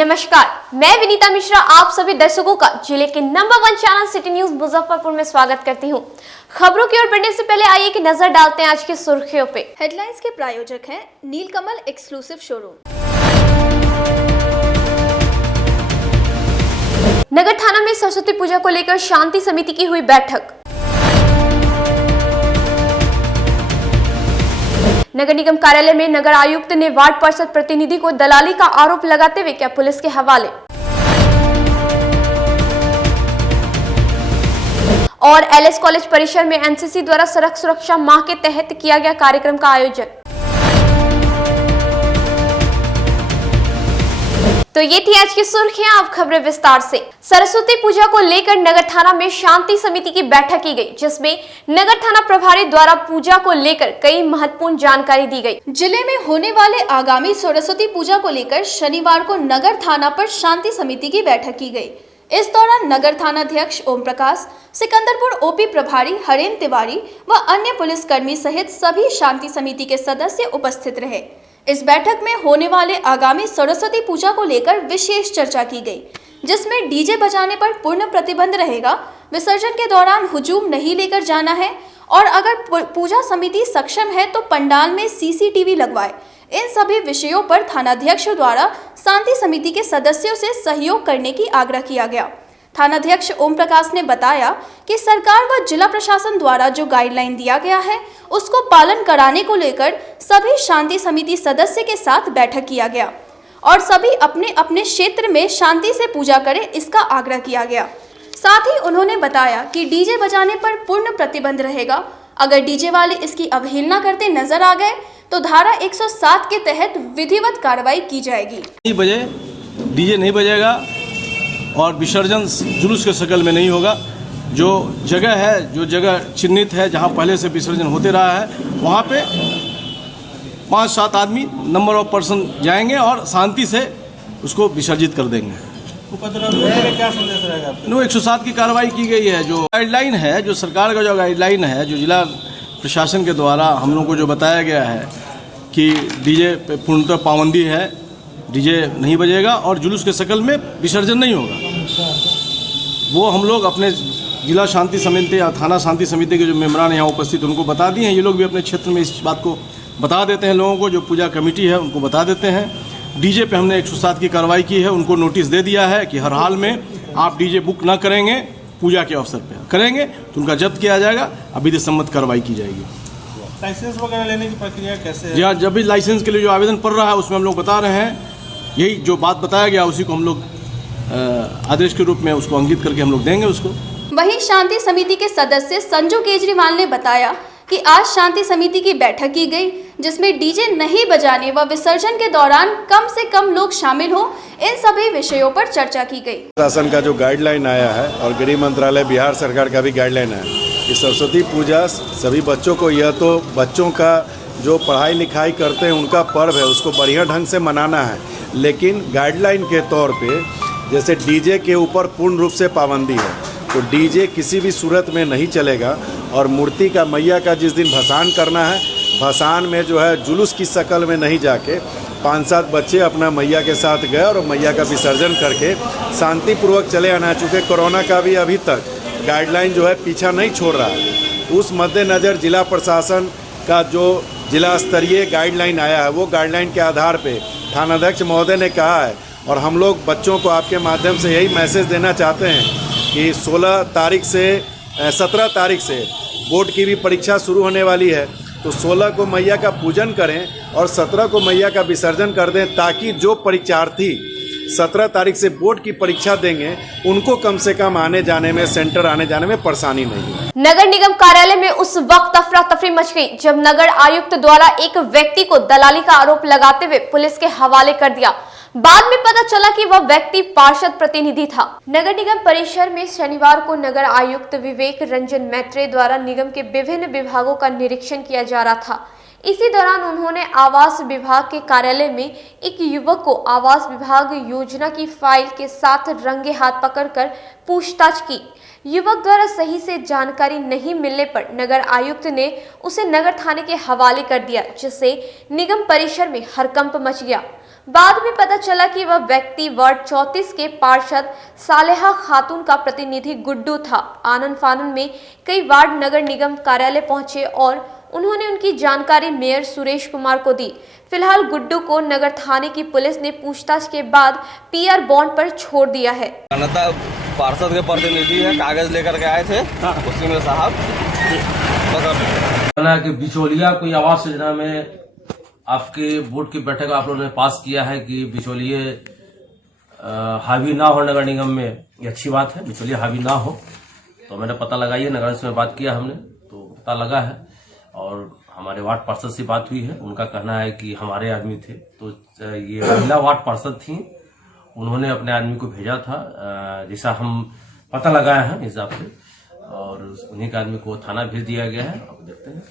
नमस्कार, मैं विनीता मिश्रा आप सभी दर्शकों का जिले के number 1 channel city news Muzaffarpur में स्वागत करती हूं। खबरों की ओर बढ़ने से पहले आइए कि नजर डालते हैं आज की सुर्खियों पे। हेडलाइंस के प्रायोजक हैं नीलकमल एक्सक्लूसिव शोरूम। नगर थाना में सरस्वती पूजा को लेकर शांति समिति की हुई बैठक। नगर निगम कार्यालय में नगर आयुक्त ने वार्ड पार्षद प्रतिनिधि को दलाली का आरोप लगाते हुए किया पुलिस के हवाले। और एलएस कॉलेज परिसर में एनसीसी द्वारा सड़क सुरक्षा माह के तहत किया गया कार्यक्रम का आयोजन। तो ये थी आज की सुर्खियां, अब खबरें विस्तार से। सरस्वती पूजा को लेकर नगर थाना में शांति समिति की बैठक की गई, जिसमें नगर थाना प्रभारी द्वारा पूजा को लेकर कई महत्वपूर्ण जानकारी दी गई। जिले में होने वाले आगामी सरस्वती पूजा को लेकर शनिवार को नगर थाना पर शांति समिति की बैठक की गई। इस दौरान नगर थाना अध्यक्ष ओम प्रकाश, सिकंदरपुर ओपी प्रभारी हरेन तिवारी व अन्य पुलिसकर्मी सहित सभी शांति समिति के सदस्य उपस्थित रहे। इस बैठक में होने वाले आगामी सरस्वती पूजा को लेकर विशेष चर्चा की गई, जिसमें डीजे बजाने पर पूर्ण प्रतिबंध रहेगा, विसर्जन के दौरान हुजूम नहीं लेकर जाना है और अगर पूजा समिति सक्षम है तो पंडाल में सीसीटीवी लगवाए। इन सभी विषयों पर थानाध्यक्ष द्वारा शांति समिति के सदस्यों से सहयोग करने की आग्रह किया गया। थानाध्यक्ष ओम प्रकाश ने बताया कि सरकार व जिला प्रशासन द्वारा जो गाइडलाइन दिया गया है उसको पालन कराने को लेकर सभी शांति समिति सदस्य के साथ बैठक किया गया और सभी अपने अपने क्षेत्र में शांति से पूजा करें, इसका आग्रह किया गया। साथ ही उन्होंने बताया कि डीजे बजाने पर पूर्ण प्रतिबंध रहेगा। अगर डीजे वाले इसकी अवहेलना करते नजर आ गए तो धारा 107 के तहत विधिवत कार्रवाई की जाएगी। डीजे नहीं बजेगा और विसर्जन जुलूस के शक्ल में नहीं होगा। जो जगह है, जो जगह चिन्हित है जहां पहले से विसर्जन होते रहा है, वहां पे 5-7 आदमी नंबर ऑफ पर्सन जाएंगे और शांति से उसको विसर्जित कर देंगे। क्या संदेश रहेगा? 107 की कार्रवाई की गई है। जो गाइडलाइन है, जो सरकार का जो गाइडलाइन है, जो जिला प्रशासन के द्वारा हम लोग को जो बताया गया है कि डीजे पे पूर्णतः पाबंदी है, डीजे नहीं बजेगा और जुलूस के शक्ल में विसर्जन नहीं होगा। वो हम लोग अपने जिला शांति समिति या थाना शांति समिति के जो मेम्बरान यहाँ उपस्थित उनको बता दिए हैं। ये लोग भी अपने क्षेत्र में इस बात को बता देते हैं लोगों को, जो पूजा कमेटी है उनको बता देते हैं। डीजे पे हमने 107 की कार्रवाई की है, उनको नोटिस दे दिया है कि हर हाल में आप डीजे बुक ना करेंगे, पूजा के अवसर पर करेंगे तो उनका जब्त किया जाएगा, विधि सम्मत कार्रवाई की जाएगी। लाइसेंस वगैरह लेने की प्रक्रिया कैसे है? जी हाँ, जब भी लाइसेंस के लिए जो आवेदन पड़ रहा है उसमें हम लोग बता रहे हैं, यही जो बात बताया गया उसी को हम लोग आदेश के रूप में उसको अंकित करके हम लोग देंगे उसको। वहीं शांति समिति के सदस्य संजू केजरीवाल ने बताया कि आज शांति समिति की बैठक की गई, जिसमें डीजे नहीं बजाने व विसर्जन के दौरान कम से कम लोग शामिल हो, इन सभी विषयों पर चर्चा की गई। शासन का जो गाइडलाइन आया है और गृह मंत्रालय बिहार सरकार का भी गाइडलाइन है कि सरस्वती पूजा सभी बच्चों को, यह तो बच्चों का जो पढ़ाई लिखाई करते हैं उनका पर्व है, उसको बढ़िया ढंग से मनाना है, लेकिन गाइडलाइन के तौर पे जैसे डीजे के ऊपर पूर्ण रूप से पाबंदी है, तो डीजे किसी भी सूरत में नहीं चलेगा। और मूर्ति का, मैया का जिस दिन भसान करना है, भसान में जो है जुलूस की शक्ल में नहीं जाके 5-7 बच्चे अपना मैया के साथ गए और मैया का विसर्जन करके शांतिपूर्वक चले आना। चूँकि कोरोना का भी अभी तक गाइडलाइन जो है पीछा नहीं छोड़ रहा है, उस मद्देनज़र जिला प्रशासन का जो जिला स्तरीय गाइडलाइन आया है वो गाइडलाइन के आधार पे थानाध्यक्ष महोदय ने कहा है और हम लोग बच्चों को आपके माध्यम से यही मैसेज देना चाहते हैं कि 17 तारीख से बोर्ड की भी परीक्षा शुरू होने वाली है, तो 16 को मैया का पूजन करें और 17 को मैया का विसर्जन कर दें, ताकि जो परीक्षार्थी 17 तारीख से बोर्ड की परीक्षा देंगे उनको कम से कम आने जाने में, सेंटर आने जाने में परेशानी नहीं है। नगर निगम कार्यालय में उस वक्त अफरा तफरी मच गई जब नगर आयुक्त द्वारा एक व्यक्ति को दलाली का आरोप लगाते हुए पुलिस के हवाले कर दिया। बाद में पता चला कि वह व्यक्ति पार्षद प्रतिनिधि था। नगर निगम परिसर में शनिवार को नगर आयुक्त विवेक रंजन मैत्रेय द्वारा निगम के विभिन्न विभागों का निरीक्षण किया जा रहा था। इसी दौरान उन्होंने आवास विभाग के कार्यालय में एक युवक को आवास विभाग योजना की फाइल के साथ रंगे हाथ पकड़कर पूछताछ की। युवक द्वारा सही से जानकारी नहीं मिलने पर नगर आयुक्त ने उसे नगर थाने के हवाले कर दिया, जिससे निगम परिसर में हड़कंप मच गया। बाद में पता चला कि वह व्यक्ति वार्ड 34 के पार्षद सालेहा खातून का प्रतिनिधि गुड्डू था। आनन फानन में कई वार्ड नगर निगम कार्यालय पहुंचे और उन्होंने उनकी जानकारी मेयर सुरेश कुमार को दी। फिलहाल गुड्डू को नगर थाने की पुलिस ने पूछताछ के बाद पीआर बॉन्ड पर छोड़ दिया है। पार्षद के प्रतिनिधि है, कागज लेकर के आए थे, उसी में साहब कि बिचौलिया कोई आवास योजना में आपके बोर्ड की बैठक आप लोगों ने पास किया है कि बिचौलिए हावी ना हो नगर निगम में, ये अच्छी बात है, बिचौलिए हावी ना हो। तो मैंने पता लगाई है, नगर में बात किया हमने तो पता लगा है और हमारे वार्ड पार्षद से बात हुई है। उनका कहना है कि हमारे आदमी थे, तो ये महिला वार्ड पार्षद थी, उन्होंने अपने आदमी को भेजा था, जैसा हम पता लगाया है हिसाब से, और उन्हीं के आदमी को थाना भेज दिया गया है। अब देखते हैं।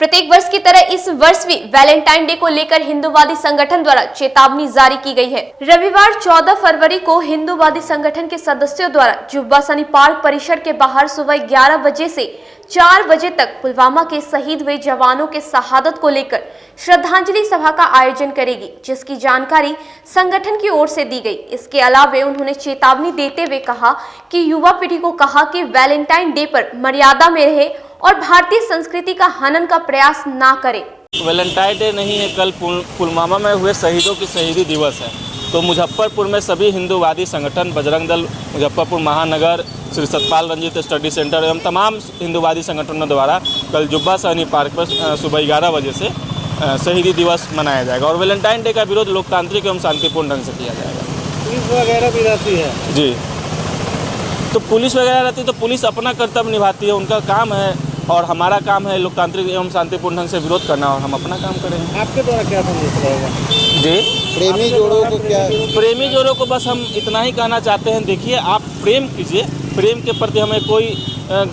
प्रत्येक वर्ष की तरह इस वर्ष भी वैलेंटाइन डे को लेकर हिंदूवादी संगठन द्वारा चेतावनी जारी की गई है। रविवार 14 फरवरी को हिंदूवादी संगठन के सदस्यों द्वारा जुब्बा सनी पार्क परिसर के बाहर सुबह 11 बजे से 4 बजे तक पुलवामा के शहीद हुए जवानों के शहादत को लेकर श्रद्धांजलि सभा का आयोजन करेगी, जिसकी जानकारी संगठन की ओर से दी गई। इसके अलावा उन्होंने चेतावनी देते हुए कहा कि युवा पीढ़ी को कहा कि वैलेंटाइन डे पर मर्यादा में रहे और भारतीय संस्कृति का हनन का प्रयास ना करें। वैलेंटाइन डे नहीं है, कल पुलवामा में हुए शहीदों की शहीदी दिवस है। तो मुजफ्फरपुर में सभी हिंदूवादी संगठन, बजरंग दल मुजफ्फरपुर महानगर, श्री सतपाल रंजीत स्टडी सेंटर एवं तमाम हिंदूवादी संगठनों द्वारा कल जुब्बा सहनी पार्क पर सुबह 11 बजे से शहीदी दिवस मनाया जाएगा और वैलेंटाइन डे का विरोध लोकतांत्रिक एवं शांतिपूर्ण ढंग से किया जाएगा। पुलिस वगैरह भी रहती है जी, तो पुलिस वगैरह रहती है तो पुलिस अपना कर्तव्य निभाती है, उनका काम है, और हमारा काम है लोकतांत्रिक एवं शांतिपूर्ण ढंग से विरोध करना, और हम अपना काम करेंगे। आपके द्वारा क्या संदेश रहेगा? जी, प्रेमी जोड़ों को क्या? प्रेमी जोड़ों को बस हम इतना ही कहना चाहते हैं, देखिए आप प्रेम कीजिए, प्रेम के प्रति हमें कोई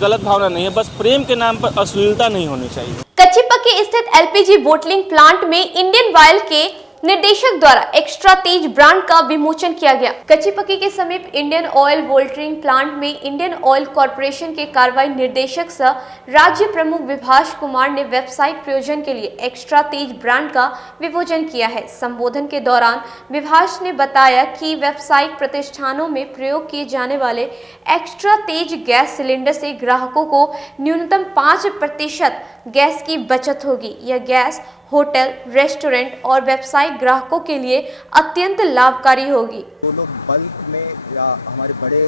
गलत भावना नहीं है, बस प्रेम के नाम पर अश्लीलता नहीं होनी चाहिए। कच्ची पक्की स्थित एलपीजी बोटलिंग प्लांट में इंडियन ऑयल के निर्देशक द्वारा एक्स्ट्रा तेज ब्रांड का विमोचन किया गया। कच्ची पक्की के समीप इंडियन ऑयल बोल्टरिंग प्लांट में इंडियन ऑयल कॉर्पोरेशन के कार्रवाई निर्देशक सह राज्य प्रमुख विभाष कुमार ने वेबसाइट प्रयोजन के लिए एक्स्ट्रा तेज ब्रांड का विमोचन किया है। संबोधन के दौरान विभाष ने बताया कि वेबसाइट प्रतिष्ठानों में प्रयोग किए जाने वाले एक्स्ट्रा तेज गैस सिलेंडर से ग्राहकों को न्यूनतम 5% गैस की बचत होगी। यह गैस होटल, रेस्टोरेंट और व्यवसायिक ग्राहकों के लिए अत्यंत लाभकारी होगी। जो लोग बल्क में या हमारे बड़े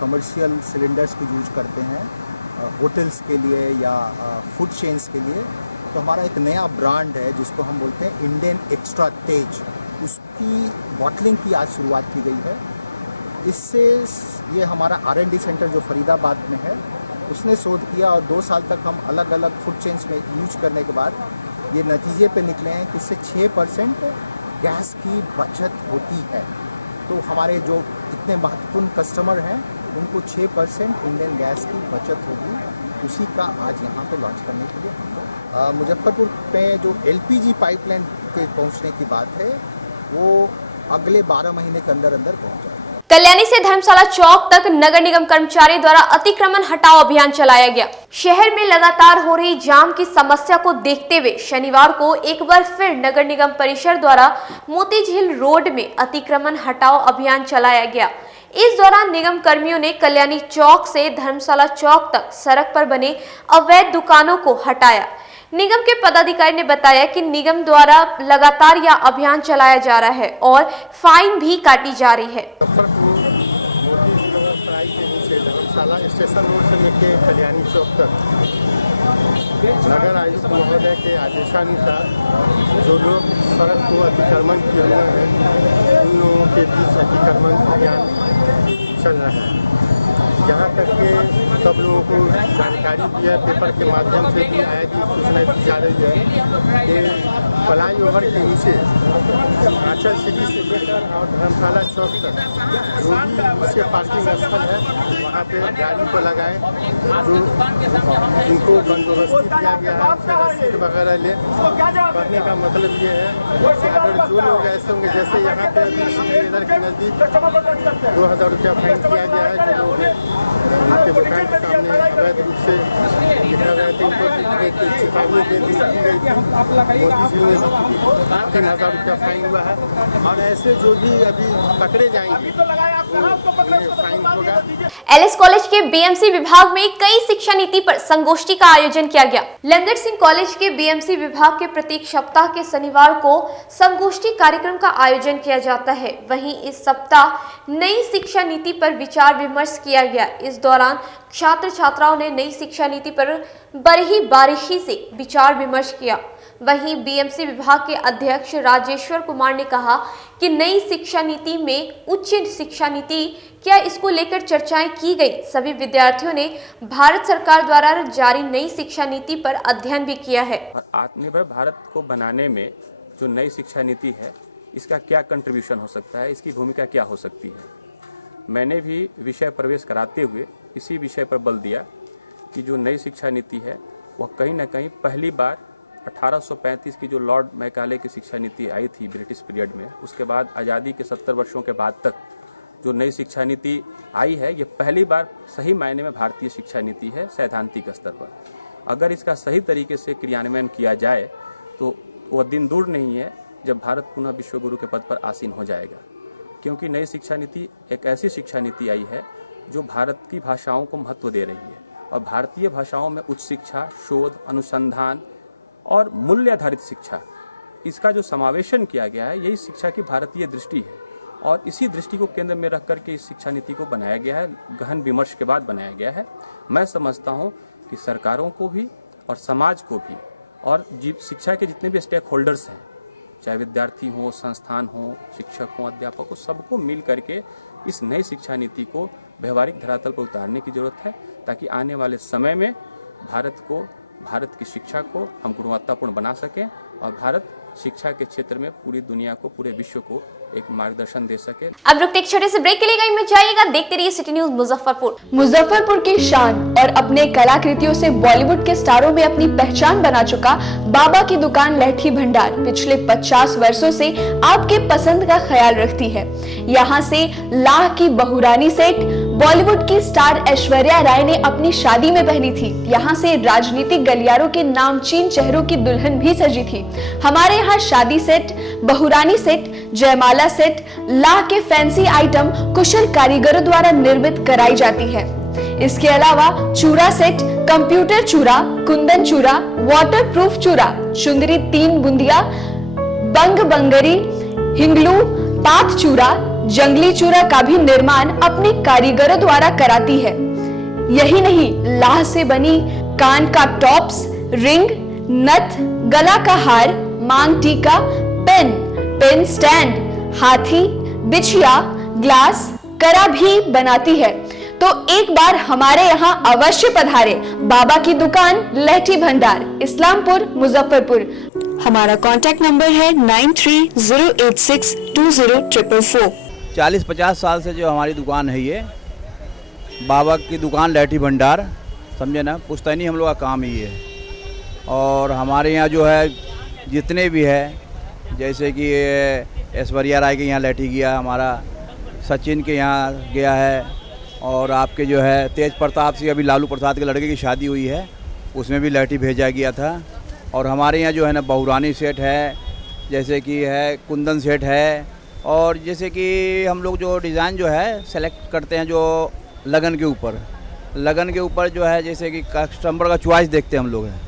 कमर्शियल सिलेंडर्स को यूज करते हैं होटल्स के लिए या फूड चेन्स के लिए, तो हमारा एक नया ब्रांड है जिसको हम बोलते हैं इंडियन एक्स्ट्रा तेज, उसकी बॉटलिंग की आज शुरुआत की गई है। इससे ये हमारा R&D सेंटर जो फरीदाबाद में है उसने शोध किया और 2 साल तक हम अलग अलग फूड चेन्स में यूज करने के बाद ये नतीजे पे निकले हैं कि इससे 6% गैस की बचत होती है। तो हमारे जो इतने महत्वपूर्ण कस्टमर हैं उनको 6% इंडियन गैस की बचत होगी, उसी का आज यहाँ पे लॉन्च करने के लिए मुजफ्फरपुर पे जो LPG पाइपलाइन के पहुँचने की बात है वो अगले 12 महीने के अंदर अंदर पहुँच जाएगी। कल्याणी से धर्मशाला चौक तक नगर निगम कर्मचारी द्वारा अतिक्रमण हटाओ अभियान चलाया गया। शहर में लगातार हो रही जाम की समस्या को देखते हुए शनिवार को एक बार फिर नगर निगम परिसर द्वारा मोती झील रोड में अतिक्रमण हटाओ अभियान चलाया गया। इस दौरान निगम कर्मियों ने कल्याणी चौक से धर्मशाला चौक तक सड़क पर बने अवैध दुकानों को हटाया। निगम के पदाधिकारी ने बताया कि निगम द्वारा लगातार यह अभियान चलाया जा रहा है और फाइन भी काटी जा रही है। धर्मशाला स्टेशन रोड से लेकर कल्याणी चौक तक नगर आयुक्त महोदय के आदेशानुसार जो लोग सड़क को अतिक्रमण किए हुए हैं उन लोगों के बीच अतिक्रमण अभियान चल रहा है। यहाँ तक के सब लोगों को जानकारी दी है, पेपर के माध्यम से भी आया कि सूचना दी जा रही है कि फ्लाई ओवर के नीचे आंचल सिटी से लेकर और धर्मशाला चौक तक जो भी नीचे पार्किंग स्थल है वहाँ पे गाड़ी को लगाएं, जो जिनको बंदोबस्ती दिया गया है उसे रसीद वगैरह ले। कहने का मतलब ये है कि अगर जो लोग ऐसे होंगे, जैसे यहाँ पे इधर के नज़दीक 2000 रुपया फाइन किया गया है, जो लोग उनके दुकान के सामने अवैध रूप से लिखा गया था, उनको एक चेतावनी दे दी गई थी। मोदी जी ने 3,000 रुपया फाइन हुआ है और ऐसे जो भी अभी पकड़े जाएंगे उन्हें फाइन होगा। एलएस कॉलेज के बीएमसी विभाग में कई शिक्षा नीति पर संगोष्ठी का आयोजन किया गया। लंगर सिंह कॉलेज के बीएमसी विभाग के प्रत्येक सप्ताह के शनिवार को संगोष्ठी कार्यक्रम का आयोजन किया जाता है। वहीं इस सप्ताह नई शिक्षा नीति पर विचार विमर्श किया गया। इस दौरान छात्र छात्राओं ने नई शिक्षा नीति पर बड़ी बारीकी से विचार विमर्श किया। वहीं बीएमसी विभाग के अध्यक्ष राजेश्वर कुमार ने कहा कि नई शिक्षा नीति में उच्च शिक्षा नीति क्या, इसको लेकर चर्चाएं की गई। सभी विद्यार्थियों ने भारत सरकार द्वारा जारी नई शिक्षा नीति पर अध्ययन भी किया है। आत्मनिर्भर भारत को बनाने में जो नई शिक्षा नीति है, इसका क्या कंट्रीब्यूशन हो सकता है, इसकी भूमिका क्या हो सकती है। मैंने भी विषय प्रवेश कराते हुए इसी विषय पर बल दिया कि जो नई शिक्षा नीति है वह कहीं ना कहीं पहली बार 1835 की जो लॉर्ड मैकाले की शिक्षा नीति आई थी ब्रिटिश पीरियड में, उसके बाद आज़ादी के 70 वर्षों के बाद तक जो नई शिक्षा नीति आई है, ये पहली बार सही मायने में भारतीय शिक्षा नीति है सैद्धांतिक स्तर पर। अगर इसका सही तरीके से क्रियान्वयन किया जाए तो वह दिन दूर नहीं है जब भारत पुनः विश्वगुरु के पद पर आसीन हो जाएगा। क्योंकि नई शिक्षा नीति एक ऐसी शिक्षा नीति आई है जो भारत की भाषाओं को महत्व दे रही है और भारतीय भाषाओं में उच्च शिक्षा, शोध, अनुसंधान और मूल्य आधारित शिक्षा, इसका जो समावेशन किया गया है, यही शिक्षा की भारतीय दृष्टि है और इसी दृष्टि को केंद्र में रख करके इस शिक्षा नीति को बनाया गया है, गहन विमर्श के बाद बनाया गया है। मैं समझता हूँ कि सरकारों को भी और समाज को भी और शिक्षा के जितने भी स्टेक होल्डर्स हैं, चाहे विद्यार्थी हो, संस्थान हो, शिक्षक हो, अध्यापक हो, सबको मिल करके इस नई शिक्षा नीति को व्यवहारिक धरातल पर उतारने की जरूरत है, ताकि आने वाले समय में भारत की शिक्षा को हम गुणवत्तापूर्ण बना सकें और भारत शिक्षा के क्षेत्र में पूरी दुनिया को, पूरे विश्व को एक मार्गदर्शन दे सके। अब रुकते एक छोटे से ब्रेक के लिए कहीं में जाइएगा, देखते रहिए सिटी न्यूज मुजफ्फरपुर। मुजफ्फरपुर की शान और अपने कलाकृतियों से बॉलीवुड के स्टारों में अपनी पहचान बना चुका बाबा की दुकान लहठी भंडार पिछले 50 वर्षों से आपके पसंद का ख्याल रखती है। यहाँ से लाह की बहुरानी सेट बॉलीवुड की स्टार ऐश्वर्या राय ने अपनी शादी में पहनी थी। यहाँ से राजनीतिक गलियारों के नामचीन चेहरों की दुल्हन भी सजी थी। हमारे यहाँ शादी सेट, बहुरानी सेट, जयमाला सेट, लाह के फैंसी आइटम कुशल कारीगरों द्वारा निर्मित कराई जाती है। इसके अलावा चूड़ा सेट, कंप्यूटर चूड़ा, कुंदन चूड़ा, वाटरप्रूफ चूड़ा, चुंदरी 3 बुंदिया, बंग बंगरी, हिंगलू, पात चूड़ा, जंगली चूड़ा का भी निर्माण अपने कारीगरों द्वारा कराती है। यही नहीं, लाह से बनी कान का टॉप्स, रिंग, नथ, गला का हार, मांग टीका, पेन स्टैंड, हाथी, बिछिया, ग्लास, करा भी बनाती है। तो एक बार हमारे यहाँ अवश्य पधारे। बाबा की दुकान लहठी भंडार, इस्लामपुर, मुजफ्फरपुर। हमारा कांटेक्ट नंबर है 9308620444। 40-50 साल से जो हमारी दुकान है, ये बाबा की दुकान लहठी भंडार, समझे ना, पुश्तैनी हम लोग का काम ही है। और हमारे यहाँ जो है जितने भी है, जैसे कि ऐश्वर्या राय के यहाँ लहठी गया, हमारा सचिन के यहाँ गया है, और आपके जो है तेज प्रताप सिंह, अभी लालू प्रसाद के लड़के की शादी हुई है, उसमें भी लहठी भेजा गया था। और हमारे यहाँ जो है ना बहुरानी सेट है, जैसे कि है कुंदन सेट है, और जैसे कि हम लोग जो डिज़ाइन जो है सेलेक्ट करते हैं जो लगन के ऊपर जो है, जैसे कि कस्टमर का चॉइस देखते हैं हम लोग हैं,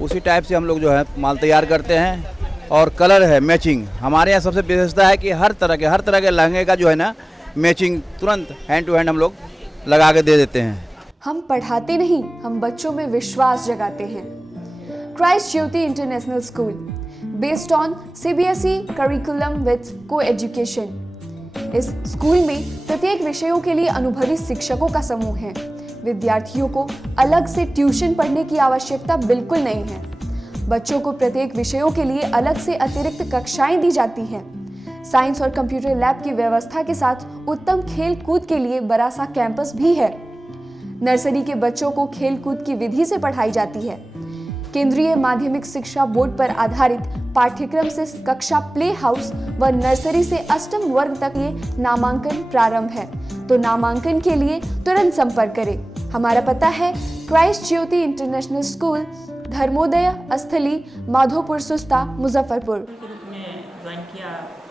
उसी टाइप से हम लोग जो है माल तैयार करते हैं। और कलर है मैचिंग, हमारे यहाँ सबसे विशेषता है कि हर तरह के लहंगे का जो है ना मैचिंग तुरंत हैंड टू हैंड हम लोग लगा के दे देते हैं। हम पढ़ाते नहीं, हम बच्चों में विश्वास जगाते हैं। Christ Jyoti international school, based on CBSE curriculum with co-education. इस स्कूल में प्रत्येक विषयों के लिए अनुभवी शिक्षकों का समूह है। विद्यार्थियों को अलग से ट्यूशन पढ़ने की आवश्यकता बिल्कुल नहीं है। बच्चों को प्रत्येक विषयों के लिए अलग से अतिरिक्त कक्षाएं दी जाती हैं। साइंस और कंप्यूटर लैब की व्यवस्था के साथ उत्तम खेल कूद के लिए बड़ा सा कैंपस भी है। नर्सरी के बच्चों को खेल कूद की विधि से पढ़ाई जाती है। केंद्रीय माध्यमिक शिक्षा बोर्ड पर आधारित पाठ्यक्रम से कक्षा प्ले हाउस व नर्सरी से अष्टम वर्ग तक ये नामांकन प्रारंभ है। तो नामांकन के लिए तुरंत संपर्क करें हमारा पता है Christ Jyoti international school, Dharmodaya स्थली, माधोपुर सुस्ता, मुजफ्फरपुर। के रूप में ज्वाइन किया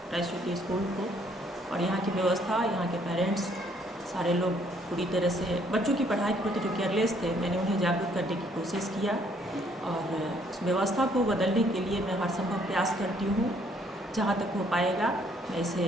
क्राइस्ट ज्योति स्कूल को, और यहाँ की व्यवस्था, यहाँ के पेरेंट्स, सारे लोग पूरी तरह से बच्चों की पढ़ाई के प्रति जो केयरलेस थे, मैंने उन्हें जागरूक करने की कोशिश किया और उस व्यवस्था को बदलने के लिए मैं हर संभव प्रयास करती हूँ। जहाँ तक हो पाएगा मैं इसे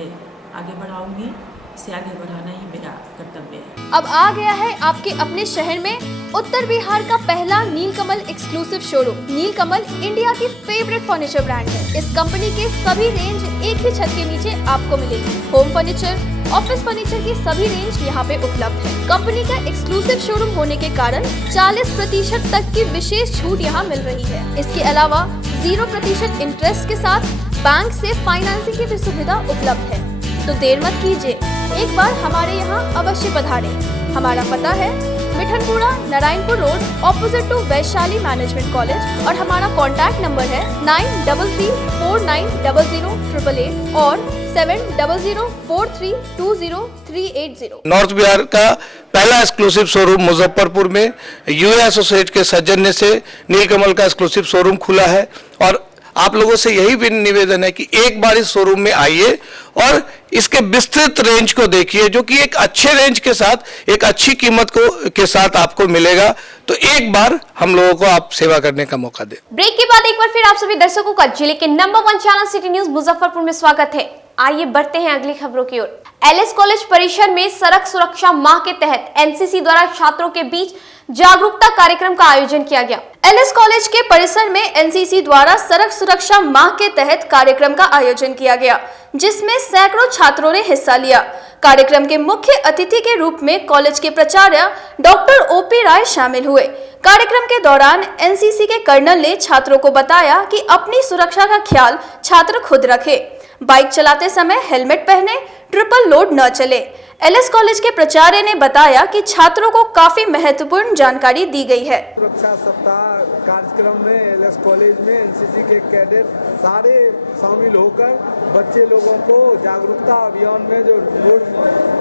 आगे बढ़ाऊंगी, इसे आगे बढ़ाना ही मेरा कर्तव्य है। अब आ गया है आपके अपने शहर में उत्तर बिहार का पहला नीलकमल एक्सक्लूसिव शोरूम। नीलकमल इंडिया की फेवरेट फर्नीचर ब्रांड है। इस कंपनी के सभी रेंज एक ही छत के नीचे आपको मिलेगी। होम फर्नीचर, ऑफिस फर्नीचर की सभी रेंज यहाँ पे उपलब्ध है। कंपनी का एक्सक्लूसिव शोरूम होने के कारण 40% तक की विशेष छूट यहाँ मिल रही है। इसके अलावा 0% इंटरेस्ट के साथ बैंक से फाइनेंसिंग की भी सुविधा उपलब्ध है। तो देर मत कीजिए, एक बार हमारे यहाँ अवश्य पधारें। हमारा पता है Mithanpura, Narayanpur road, opposite to Vaishali management college, और हमारा कॉन्टैक्ट नंबर है 9334900888 और 7004320380। नॉर्थ बिहार का पहला एक्सक्लूसिव शोरूम मुजफ्फरपुर में यूए एसोसिएट के सौजन्य से नीलकमल का एक्सक्लूसिव शोरूम खुला है। और आप लोगों से यही भी निवेदन है कि एक बार इस शोरूम में आइए और इसके विस्तृत रेंज को देखिए, जो कि एक अच्छे रेंज के साथ एक अच्छी कीमत के साथ आपको मिलेगा। तो एक बार हम लोगों को आप सेवा करने का मौका दें। ब्रेक के बाद एक बार फिर आप सभी दर्शकों का जिले के number 1 channel city news Muzaffarpur में स्वागत है। आइए बढ़ते हैं अगली खबरों की ओर। एलएस कॉलेज परिसर में सड़क सुरक्षा माह के तहत एनसीसी द्वारा छात्रों के बीच जागरूकता कार्यक्रम का आयोजन किया गया। एलएस कॉलेज के परिसर में एनसीसी द्वारा सड़क सुरक्षा माह के तहत कार्यक्रम का आयोजन किया गया, जिसमें सैकड़ों छात्रों ने हिस्सा लिया। कार्यक्रम के मुख्य अतिथि के रूप में कॉलेज के प्राचार्य डॉक्टर ओपी राय शामिल हुए। कार्यक्रम के दौरान एनसीसी के कर्नल ने छात्रों को बताया कि अपनी सुरक्षा का ख्याल छात्र खुद रखे, बाइक चलाते समय हेलमेट पहने, ट्रिपल लोड न चले। एलएस कॉलेज के प्राचार्य ने बताया कि छात्रों को काफी महत्वपूर्ण जानकारी दी गई है। सुरक्षा सप्ताह कार्यक्रम में एलएस कॉलेज में एनसीसी के कैडेट सारे शामिल होकर बच्चे लोगों को जागरूकता अभियान में जो रोड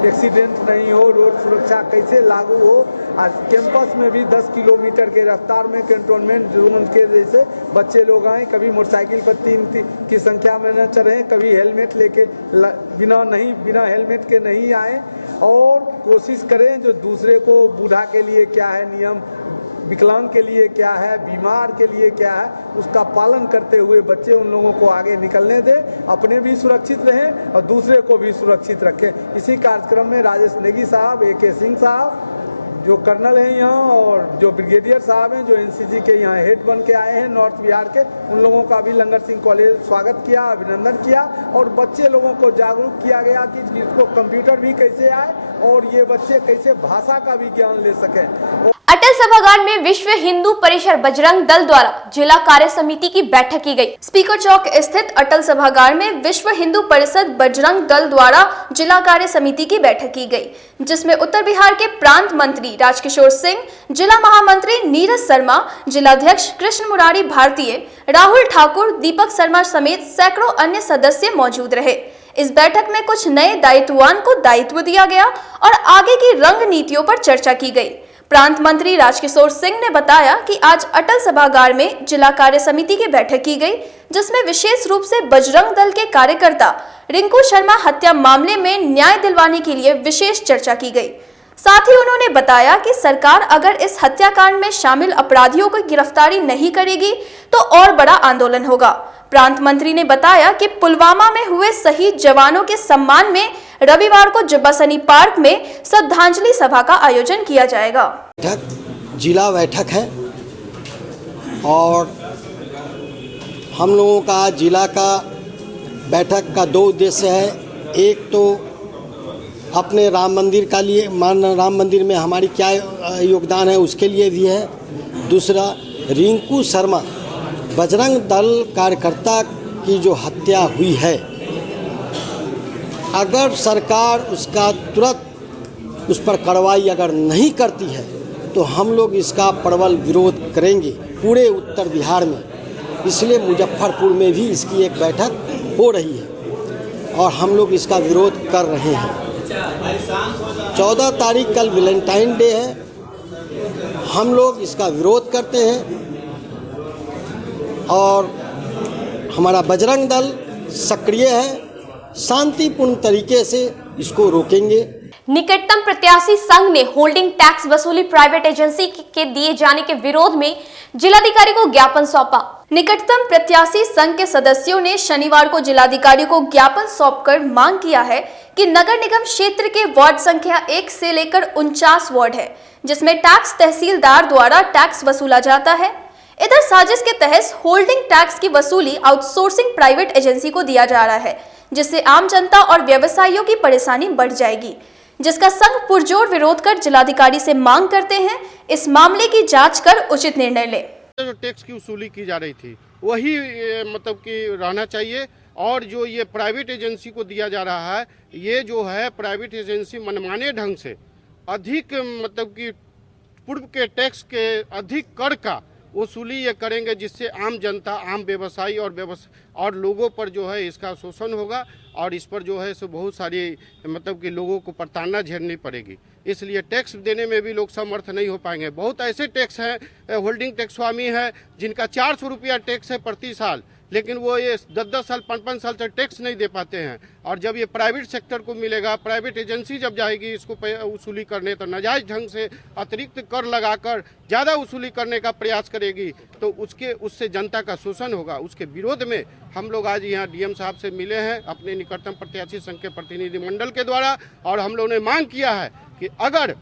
एक्सीडेंट नहीं हो, रोड सुरक्षा कैसे लागू हो, आज कैंपस में भी 10 किलोमीटर के रफ्तार में कंटोनमेंट जोन के जैसे बच्चे लोग आए, कभी मोटरसाइकिल पर 3 की संख्या में न चढ़ें, कभी हेलमेट लेके बिना हेलमेट के नहीं आए, और कोशिश करें जो दूसरे को, बूढ़ा के लिए क्या है नियम, विकलांग के लिए क्या है, बीमार के लिए क्या है, उसका पालन करते हुए बच्चे उन लोगों को आगे निकलने दें, अपने भी सुरक्षित रहें और दूसरे को भी सुरक्षित रखें। इसी कार्यक्रम में राजेश नेगी साहब, AK सिंह साहब जो कर्नल हैं यहाँ, और जो ब्रिगेडियर साहब हैं जो एनसीसी के यहाँ हेड बन के आए हैं नॉर्थ बिहार के, उन लोगों का भी लंगर सिंह कॉलेज स्वागत किया, अभिनंदन किया, और बच्चे लोगों को जागरूक किया गया कि इसको कंप्यूटर भी कैसे आए और ये बच्चे कैसे भाषा का भी ज्ञान ले सकें। अटल सभागार में विश्व हिंदू परिषद बजरंग दल द्वारा जिला कार्य समिति की बैठक की गई। स्पीकर चौक स्थित अटल सभागार में विश्व हिंदू परिषद बजरंग दल द्वारा जिला कार्य समिति की बैठक की गई, जिसमें उत्तर बिहार के प्रांत मंत्री राजकिशोर सिंह, जिला महामंत्री नीरज शर्मा, जिलाध्यक्ष कृष्ण मुरारी भारतीय, राहुल ठाकुर, दीपक शर्मा समेत सैकड़ों अन्य सदस्य मौजूद रहे। इस बैठक में कुछ नए दायित्ववान को दायित्व दिया गया और आगे की रणनीतियों पर चर्चा की गई। प्रांत मंत्री राजकिशोर सिंह ने बताया कि आज अटल सभागार में जिला कार्य समिति की बैठक की गई, जिसमें विशेष रूप से बजरंग दल के कार्यकर्ता रिंकू शर्मा हत्या मामले में न्याय दिलवाने के लिए विशेष चर्चा की गई। साथ ही उन्होंने बताया कि सरकार अगर इस हत्याकांड में शामिल अपराधियों की गिरफ्तारी नहीं करेगी तो और बड़ा आंदोलन होगा। प्रांत मंत्री ने बताया कि पुलवामा में हुए शहीद जवानों के सम्मान में रविवार को जुब्बासनी पार्क में श्रद्धांजलि सभा का आयोजन किया जाएगा। जिला बैठक है और हम लोगों का जिला का बैठक का 2 उद्देश्य है। एक तो अपने राम मंदिर का लिए, राम मंदिर में हमारी क्या योगदान है उसके लिए भी है। दूसरा, रिंकू शर्मा बजरंग दल कार्यकर्ता की जो हत्या हुई है, अगर सरकार उसका तुरंत उस पर कार्रवाई अगर नहीं करती है तो हम लोग इसका प्रबल विरोध करेंगे पूरे उत्तर बिहार में। इसलिए मुजफ्फरपुर में भी इसकी एक बैठक हो रही है और हम लोग इसका विरोध कर रहे हैं। 14 तारीख कल वैलेंटाइन डे है हम लोग इसका विरोध करते हैं और हमारा बजरंग दल सक्रिय है, शांतिपूर्ण तरीके से इसको रोकेंगे। निकटतम प्रत्याशी संघ ने होल्डिंग टैक्स वसूली प्राइवेट एजेंसी के दिए जाने के विरोध में जिलाधिकारी को ज्ञापन सौंपा। निकटतम प्रत्याशी संघ के सदस्यों ने शनिवार को जिलाधिकारी को ज्ञापन सौंपकर मांग किया है कि नगर निगम क्षेत्र के वार्ड संख्या 1 से लेकर 49 वार्ड है, जिसमें टैक्स तहसीलदार द्वारा टैक्स वसूला जाता है। इधर साजिश के तहत होल्डिंग टैक्स की वसूली आउटसोर्सिंग प्राइवेट एजेंसी को दिया जा रहा है, जिससे आम जनता और व्यवसायियों की परेशानी बढ़ जाएगी, जिसका संघ पुरजोर विरोध कर जिलाधिकारी से मांग करते हैं इस मामले की जांच कर उचित निर्णय ले। जो टैक्स की वसूली की जा रही थी वही मतलब कि रहना चाहिए, और जो ये प्राइवेट एजेंसी को दिया जा रहा है, ये जो है प्राइवेट एजेंसी मनमाने ढंग से अधिक मतलब कि पूर्व के टैक्स के अधिक कर का वसूली ये करेंगे, जिससे आम जनता, आम व्यवसायी और लोगों पर जो है इसका शोषण होगा, और इस पर जो है सो बहुत सारी मतलब कि लोगों को प्रताड़ना झेलनी पड़ेगी। इसलिए टैक्स देने में भी लोग समर्थ नहीं हो पाएंगे। बहुत ऐसे टैक्स हैं, होल्डिंग टैक्स स्वामी है जिनका 400 रुपया टैक्स है प्रति साल, लेकिन वो ये 10-10 साल 5-5 साल से टैक्स नहीं दे पाते हैं। और जब ये प्राइवेट सेक्टर को मिलेगा, प्राइवेट एजेंसी जब जाएगी इसको वसूली करने, तो नाजायज ढंग से अतिरिक्त कर लगाकर ज़्यादा वसूली करने का प्रयास करेगी, तो उससे जनता का शोषण होगा। उसके विरोध में हम लोग आज यहाँ डीएम साहब से मिले हैं अपने निकटतम प्रत्याशी संघ के प्रतिनिधिमंडल के द्वारा, और हम लोगों ने मांग किया है कि अगर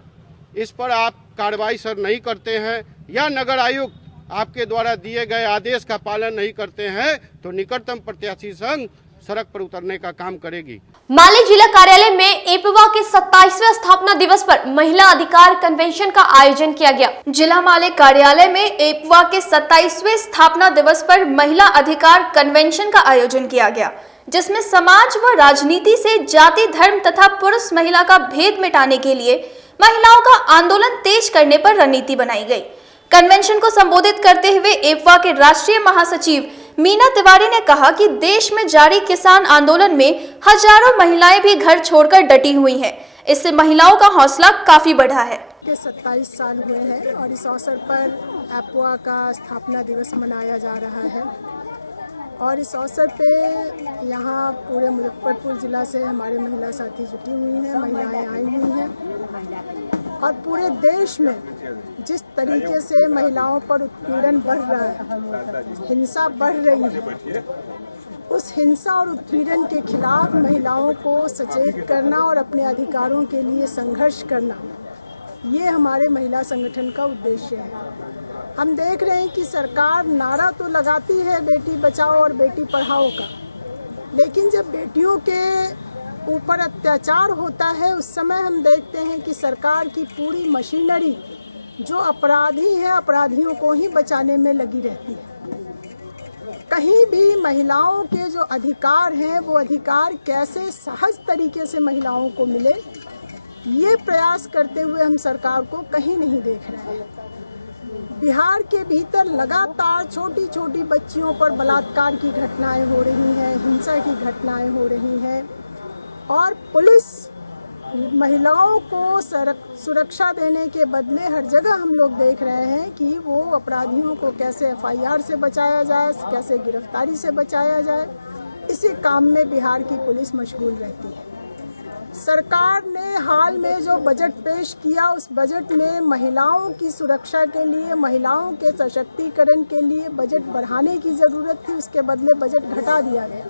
इस पर आप कार्रवाई सर नहीं करते हैं या नगर आयुक्त आपके द्वारा दिए गए आदेश का पालन नहीं करते हैं, तो निकटतम प्रत्याशी संघ सड़क पर उतरने का काम करेगी। माले जिला कार्यालय में एपवा के 27वें स्थापना दिवस पर महिला अधिकार कन्वेंशन का आयोजन किया गया। जिला माले कार्यालय में एपवा के 27वें स्थापना दिवस पर महिला अधिकार कन्वेंशन का आयोजन किया गया, जिसमें समाज व राजनीति से जाति, धर्म तथा पुरुष महिला का भेद मिटाने के लिए महिलाओं का आंदोलन तेज करने पर रणनीति बनाई गई। कन्वेंशन को संबोधित करते हुए एपवा के राष्ट्रीय महासचिव मीना तिवारी ने कहा कि देश में जारी किसान आंदोलन में हजारों महिलाएं भी घर छोड़कर डटी हुई हैं। इससे महिलाओं का हौसला काफी बढ़ा है। 27 साल हुए हैं और इस अवसर पर एपवा का स्थापना दिवस मनाया जा रहा है, और इस अवसर पे यहाँ पूरे मुजफ्फरपुर जिला से हमारे महिला साथी जुटी हुई हैं, महिलाएं आई हुई हैं, और पूरे देश में जिस तरीके से महिलाओं पर उत्पीड़न बढ़ रहा है, हिंसा बढ़ रही है, उस हिंसा और उत्पीड़न के खिलाफ महिलाओं को सचेत करना और अपने अधिकारों के लिए संघर्ष करना, ये हमारे महिला संगठन का उद्देश्य है। हम देख रहे हैं कि सरकार नारा तो लगाती है बेटी बचाओ और बेटी पढ़ाओ का, लेकिन जब बेटियों के ऊपर अत्याचार होता है उस समय हम देखते हैं कि सरकार की पूरी मशीनरी जो अपराधी हैं, अपराधियों को ही बचाने में लगी रहती है। कहीं भी महिलाओं के जो अधिकार हैं वो अधिकार कैसे सहज तरीके से महिलाओं को मिले, ये प्रयास करते हुए हम सरकार को कहीं नहीं देख रहे हैं। बिहार के भीतर लगातार छोटी छोटी बच्चियों पर बलात्कार की घटनाएं हो रही हैं, हिंसा की घटनाएं हो रही हैं, और पुलिस महिलाओं को सुरक्षा देने के बदले हर जगह हम लोग देख रहे हैं कि वो अपराधियों को कैसे एफआईआर से बचाया जाए, कैसे गिरफ्तारी से बचाया जाए, इसी काम में बिहार की पुलिस मशगूल रहती है। सरकार ने हाल में जो बजट पेश किया, उस बजट में महिलाओं की सुरक्षा के लिए, महिलाओं के सशक्तिकरण के लिए बजट बढ़ाने की ज़रूरत थी, उसके बदले बजट घटा दिया गया।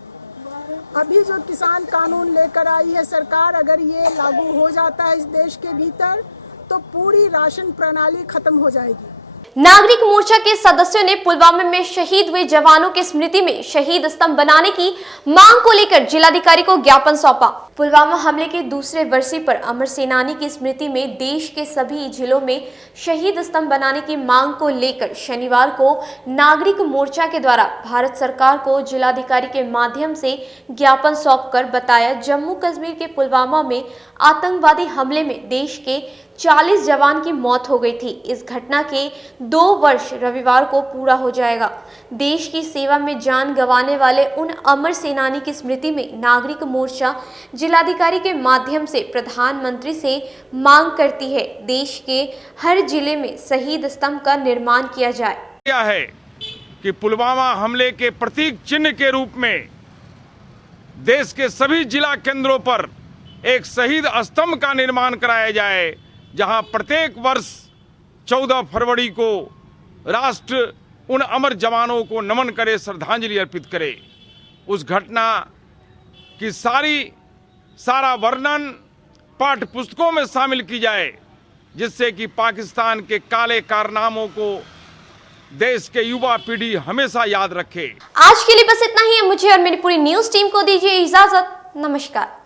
अभी जो किसान कानून लेकर आई है सरकार, अगर ये लागू हो जाता है इस देश के भीतर, तो पूरी राशन प्रणाली खत्म हो जाएगी। नागरिक मोर्चा के सदस्यों ने पुलवामा में शहीद हुए जवानों की स्मृति में शहीद स्तंभ बनाने की मांग को लेकर जिलाधिकारी को ज्ञापन सौंपा। पुलवामा हमले के दूसरे वर्षी पर अमर सेनानी की स्मृति में देश के सभी जिलों में शहीद स्तंभ बनाने की मांग को लेकर शनिवार को नागरिक मोर्चा के द्वारा भारत सरकार को जिलाधिकारी के माध्यम से ज्ञापन सौंपकर बताया, जम्मू कश्मीर के पुलवामा में आतंकवादी हमले में देश के 40 जवान की मौत हो गई थी। इस घटना के 2 वर्ष रविवार को पूरा हो जाएगा। देश की सेवा में जान गंवाने वाले उन अमर सेनानी की स्मृति में नागरिक मोर्चा जिलाधिकारी के माध्यम से प्रधानमंत्री से मांग करती है देश के हर जिले में शहीद स्तंभ का निर्माण किया जाए। क्या है कि पुलवामा हमले के प्रतीक चिन्ह के रूप में देश के सभी जिला केंद्रों पर एक शहीद स्तंभ का निर्माण कराया जाए, जहां प्रत्येक वर्ष 14 फरवरी को राष्ट्र उन अमर जवानों को नमन करे, श्रद्धांजलि अर्पित करे। उस घटना की सारा वर्णन पाठ्य पुस्तकों में शामिल की जाए, जिससे कि पाकिस्तान के काले कारनामों को देश के युवा पीढ़ी हमेशा याद रखे। आज के लिए बस इतना ही है। मुझे और मेरी पूरी न्यूज टीम को दीजिए इजाजत। नमस्कार।